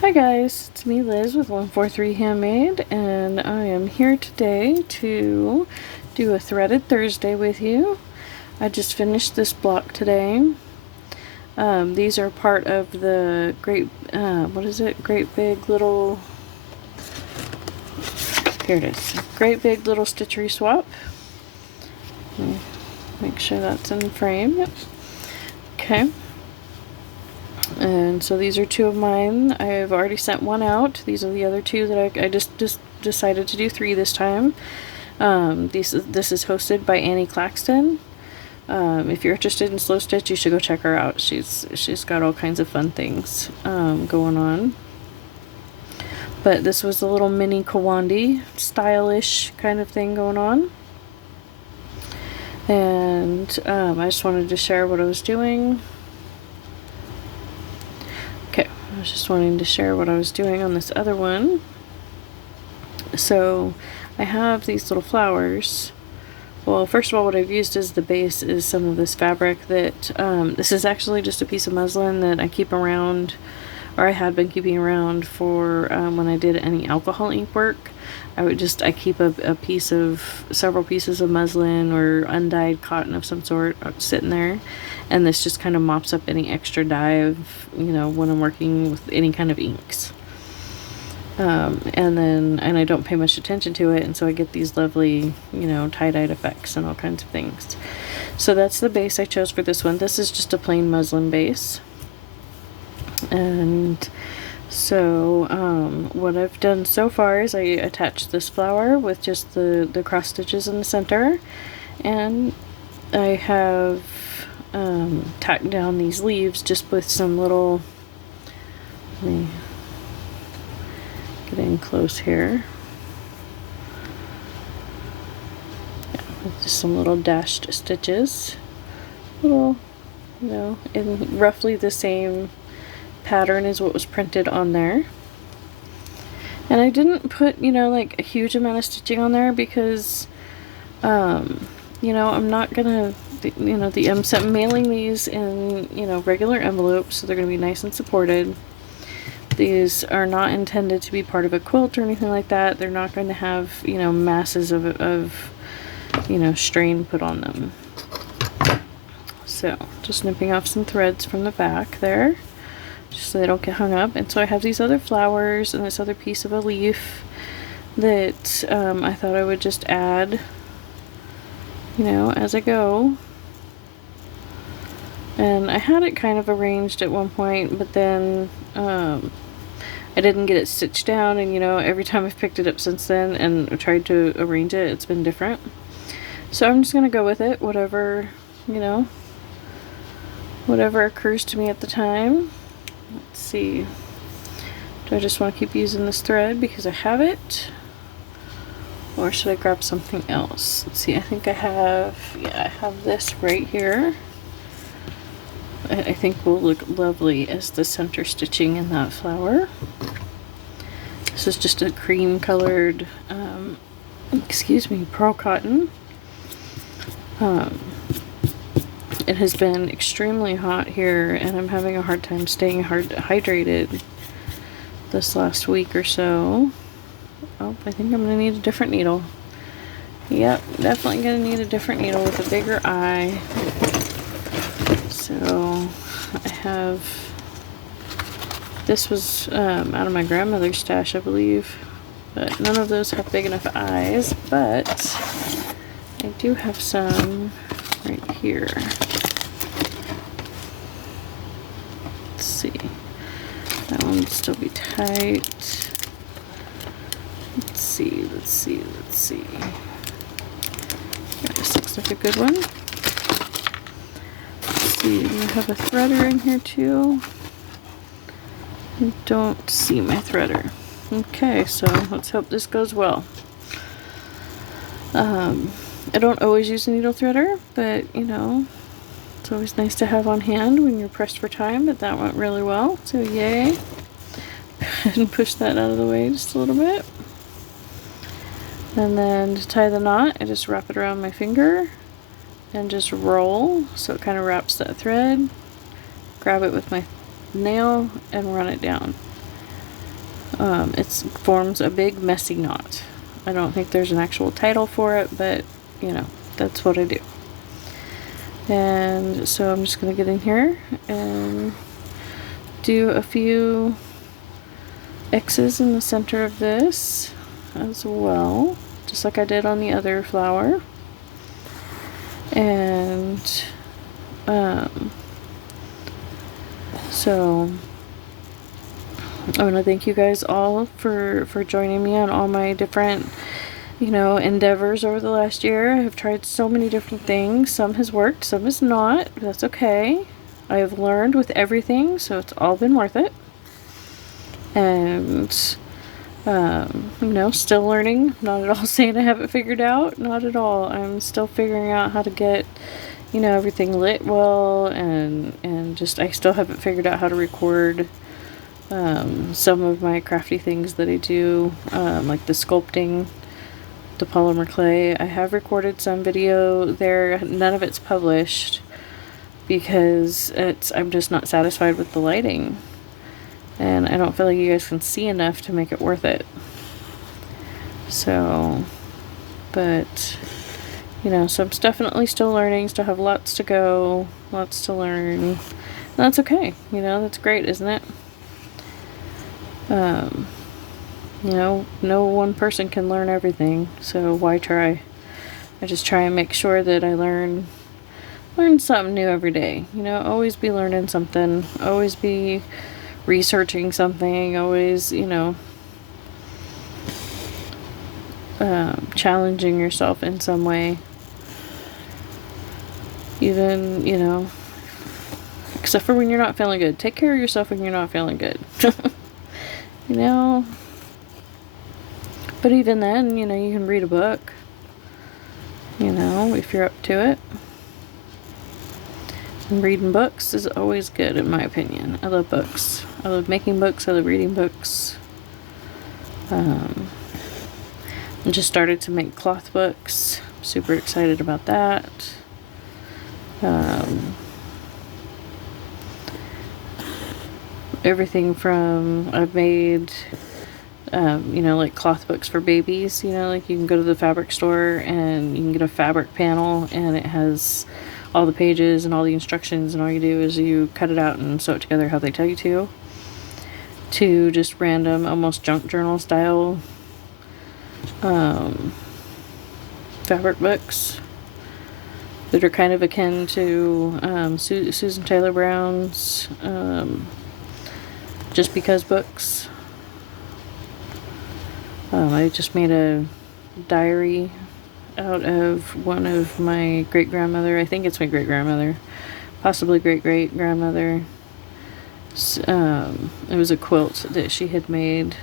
Hi guys, it's me Liz with 143 Handmade, and I am here today to do a threaded Thursday with you. I just finished this block today. These are part of the Great Big Little, here it is, Great Big Little Stitchery Swap. Make sure that's in frame. Yep. Okay. And so these are two of mine. I've already sent one out. These are the other two that I just decided to do 3 this time. This is hosted by Annie Claxton. If you're interested in slow stitch, you should go check her out. She's got all kinds of fun things going on. But this was a little mini Kawandi stylish kind of thing going on. And I just wanted to share what I was doing. I was just wanting to share what I was doing on this other one. So I have these little flowers. Well, first of all, what I've used as the base is some of this fabric that, this is actually just a piece of muslin that I keep around, or I had been keeping around for when I did any alcohol ink work. I keep a piece of, several pieces of muslin or undyed cotton of some sort sitting there, and this just kind of mops up any extra dye of, you know, when I'm working with any kind of inks. And I don't pay much attention to it, and so I get these lovely, you know, tie-dyed effects and all kinds of things. So that's the base I chose for this one. This is just a plain muslin base. And so what I've done so far is I attached this flower with just the cross stitches in the center, and I have tacked down these leaves just with some little, let me get in close here, yeah, with just some little dashed stitches, little, you know, in roughly the same pattern as what was printed on there. And I didn't put, you know, like a huge amount of stitching on there because you know, I'm not gonna, you know, I'm mailing these in, you know, regular envelopes, so they're gonna be nice and supported. These are not intended to be part of a quilt or anything like that. They're not going to have, you know, masses of you know, strain put on them. So just nipping off some threads from the back there, just so they don't get hung up. And so I have these other flowers and this other piece of a leaf that I thought I would just add, you know, as I go. And I had it kind of arranged at one point, but then I didn't get it stitched down, and you know, every time I've picked it up since then and tried to arrange it, it's been different. So I'm just gonna go with it, whatever, you know, whatever occurs to me at the time. Let's see, do I just want to keep using this thread because I have it, or should I grab something else? Let's see, I think I have, yeah, I have this right here. I think will look lovely as the center stitching in that flower. This is just a cream colored, excuse me, pearl cotton. It has been extremely hot here, and I'm having a hard time staying hydrated this last week or so. Oh, I think I'm gonna need a different needle. Yep, definitely gonna need a different needle with a bigger eye. So I have, this was out of my grandmother's stash, I believe, but none of those have big enough eyes, but I do have some right here. Let's see, that one would still be tight. Let's see. Yeah, this looks like a good one. See, I have a threader in here too. I don't see my threader. Okay, so let's hope this goes well. I don't always use a needle threader, but you know, it's always nice to have on hand when you're pressed for time, but that went really well, so yay. And push that out of the way just a little bit. And then to tie the knot, I just wrap it around my finger and just roll so it kind of wraps that thread. Grab it with my nail and run it down. It forms a big messy knot. I don't think there's an actual title for it, but you know, that's what I do. And so I'm just going to get in here and do a few X's in the center of this as well, just like I did on the other flower. And so I want to thank you guys all for joining me on all my different, you know, endeavors over the last year. I have tried so many different things. Some has worked, some has not. That's okay. I have learned with everything, so it's all been worth it. And you know, still learning. Not at all saying I have it figured out. Not at all. I'm still figuring out how to get, you know, everything lit well, and just I still haven't figured out how to record some of my crafty things that I do, like the sculpting, the polymer clay. I have recorded some video there. None of it's published because I'm just not satisfied with the lighting, and I don't feel like you guys can see enough to make it worth it. So, but you know, so I'm definitely still learning, still have lots to go, lots to learn. And that's okay, you know, that's great, isn't it? You know, no one person can learn everything, so why try? I just try and make sure that I learn something new every day. You know, always be learning something, always be researching something, always, you know, challenging yourself in some way. Even, you know, except for when you're not feeling good. Take care of yourself when you're not feeling good. You know, but even then, you know, you can read a book, you know, if you're up to it. And reading books is always good, in my opinion. I love books. I love making books. I love reading books. I just started to make cloth books. I'm super excited about that. Everything from, I've made, you know, like cloth books for babies. You know, like you can go to the fabric store and you can get a fabric panel, and it has all the pages and all the instructions, and all you do is you cut it out and sew it together how they tell you to just random, almost junk journal style fabric books that are kind of akin to Susan Taylor Brown's Just Because books. I just made a diary out of one of my great-grandmother. I think it's my great-grandmother, possibly great-great-grandmother. It was a quilt that she had made,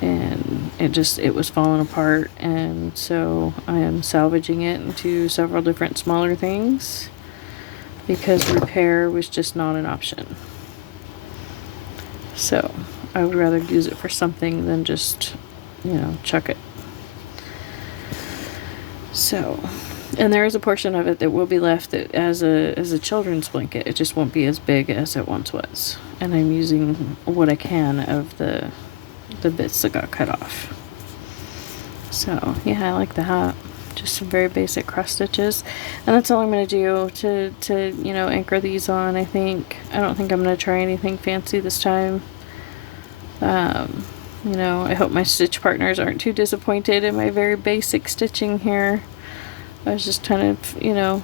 and it was falling apart, and so I am salvaging it into several different smaller things because repair was just not an option. So I would rather use it for something than just, you know, chuck it. So, and there is a portion of it that will be left that as a children's blanket. It just won't be as big as it once was. And I'm using what I can of the bits that got cut off. So yeah, I like that. Just some very basic cross stitches, and that's all I'm going to do to you know, anchor these on. I don't think I'm going to try anything fancy this time. You know, I hope my stitch partners aren't too disappointed in my very basic stitching here. I was just kind of, you know,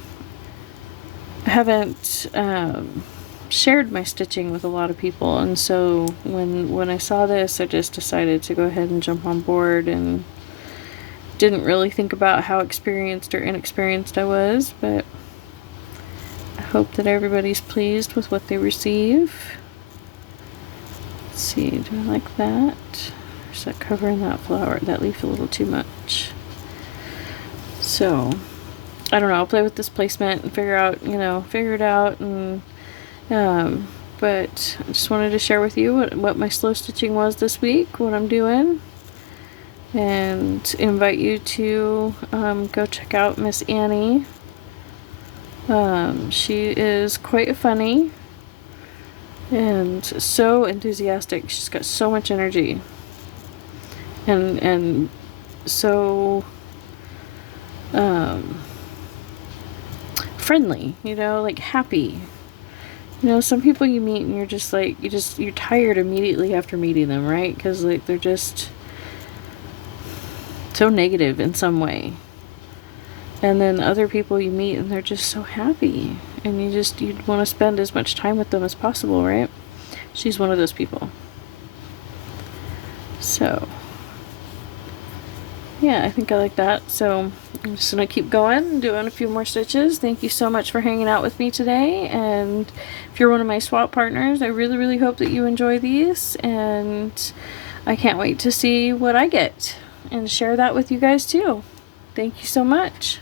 I haven't shared my stitching with a lot of people, and so when I saw this, I just decided to go ahead and jump on board, and didn't really think about how experienced or inexperienced I was, but I hope that everybody's pleased with what they receive. Let's see, do I like that? Or is that covering that flower, that leaf a little too much? So, I don't know, I'll play with this placement and figure it out, and but I just wanted to share with you what my slow stitching was this week, what I'm doing, and invite you to go check out Miss Annie. She is quite funny. and so enthusiastic. She's got so much energy, and so friendly, you know, like happy. You know, some people you meet and you're just like, you're tired immediately after meeting them, right? Because like they're just so negative in some way. And then other people you meet and they're just so happy, and you'd want to spend as much time with them as possible, right? She's one of those people. So yeah, I think I like that. So I'm just gonna keep going, doing a few more stitches. Thank you so much for hanging out with me today, and if you're one of my swap partners, I really hope that you enjoy these, and I can't wait to see what I get and share that with you guys too. Thank you so much.